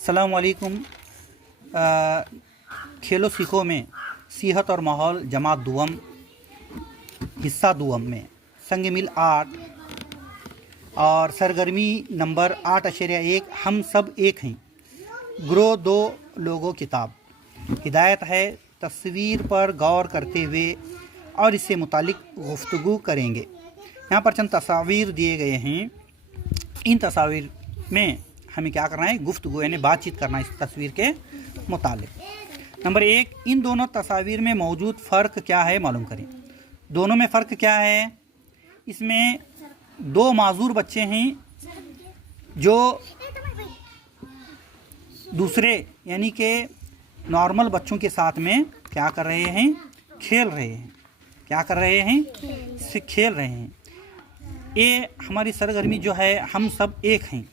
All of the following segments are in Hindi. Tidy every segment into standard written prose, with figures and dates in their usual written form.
अस्सलाम वालेकुम। खेलो सीखो में सेहत और माहौल जमात दुआम हिस्सा दुआम में संग मिल 8 और सरगर्मी नंबर 8.1 हम सब एक हैं। ग्रो 2 लोगो किताब हिदायत है। तस्वीर पर गौर करते हुए और इससे मुतालिक गुफ्तगू करेंगे। यहाँ पर चंद तस्वीर दिए गए हैं। इन तस्वीर में हमें क्या करना है, गुफ्तगू यानी बातचीत करना है इस तस्वीर के मुतालिक। नंबर 1, इन दोनों तस्वीर में मौजूद फ़र्क क्या है मालूम करें। दोनों में फ़र्क क्या है? इसमें 2 माजूर बच्चे हैं जो दूसरे यानी कि नॉर्मल बच्चों के साथ में क्या कर रहे हैं, खेल रहे हैं। क्या कर रहे हैं? खेल रहे हैं। ये हमारी सरगर्मी जो है हम सब एक हैं,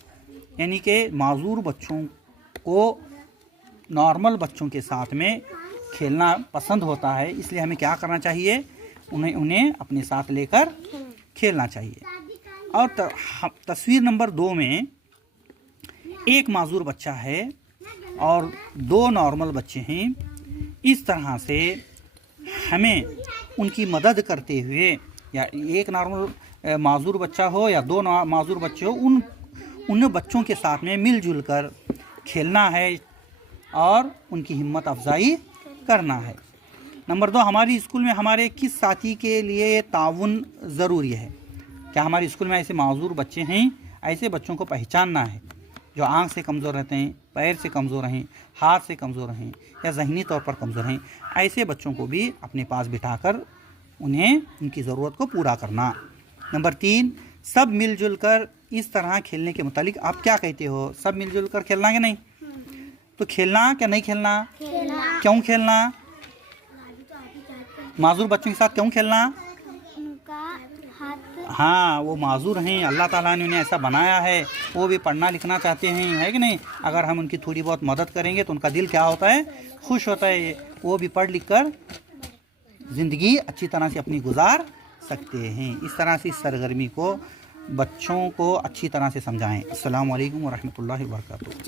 यानी कि माजूर बच्चों को नॉर्मल बच्चों के साथ में खेलना पसंद होता है, इसलिए हमें क्या करना चाहिए, उन्हें अपने साथ लेकर खेलना चाहिए। और तस्वीर नंबर 2 में एक माजूर बच्चा है और 2 नॉर्मल बच्चे हैं। इस तरह से हमें उनकी मदद करते हुए, या एक नॉर्मल माजूर बच्चा हो या 2 माजूर बच्चे हो, उन बच्चों के साथ में मिलजुल कर खेलना है और उनकी हिम्मत अफजाई करना है। नंबर 2, हमारी स्कूल में हमारे किस साथी के लिए ताउन ज़रूरी है। क्या हमारे स्कूल में ऐसे माजूर बच्चे हैं? ऐसे बच्चों को पहचानना है जो आँख से कमज़ोर रहते हैं, पैर से कमज़ोर हैं, हाथ से कमज़ोर हैं या ज़हनी तौर पर कमज़ोर हैं। ऐसे बच्चों को भी अपने पास बिठाकर उन्हें उनकी ज़रूरत को पूरा करना। नंबर 3, सब मिलजुल कर इस तरह खेलने के मुतालिक आप क्या कहते हो? सब मिलजुल कर खेलना कि नहीं? तो खेलना क्या नहीं खेलना? क्यों खेलना? माजूर बच्चों के साथ क्यों खेलना? हाँ, वो माजूर हैं, अल्लाह ताला ने उन्हें ऐसा बनाया है, वो भी पढ़ना लिखना चाहते हैं, है कि नहीं? अगर हम उनकी थोड़ी बहुत मदद करेंगे तो उनका दिल क्या होता है, खुश होता है। वो भी पढ़ लिख कर ज़िंदगी अच्छी तरह से अपनी गुजार सकते हैं। इस तरह से इस सरगर्मी को बच्चों को अच्छी तरह से समझाएं। अस्सलाम वालेकुम व रहमतुल्लाहि व बरकातुहू।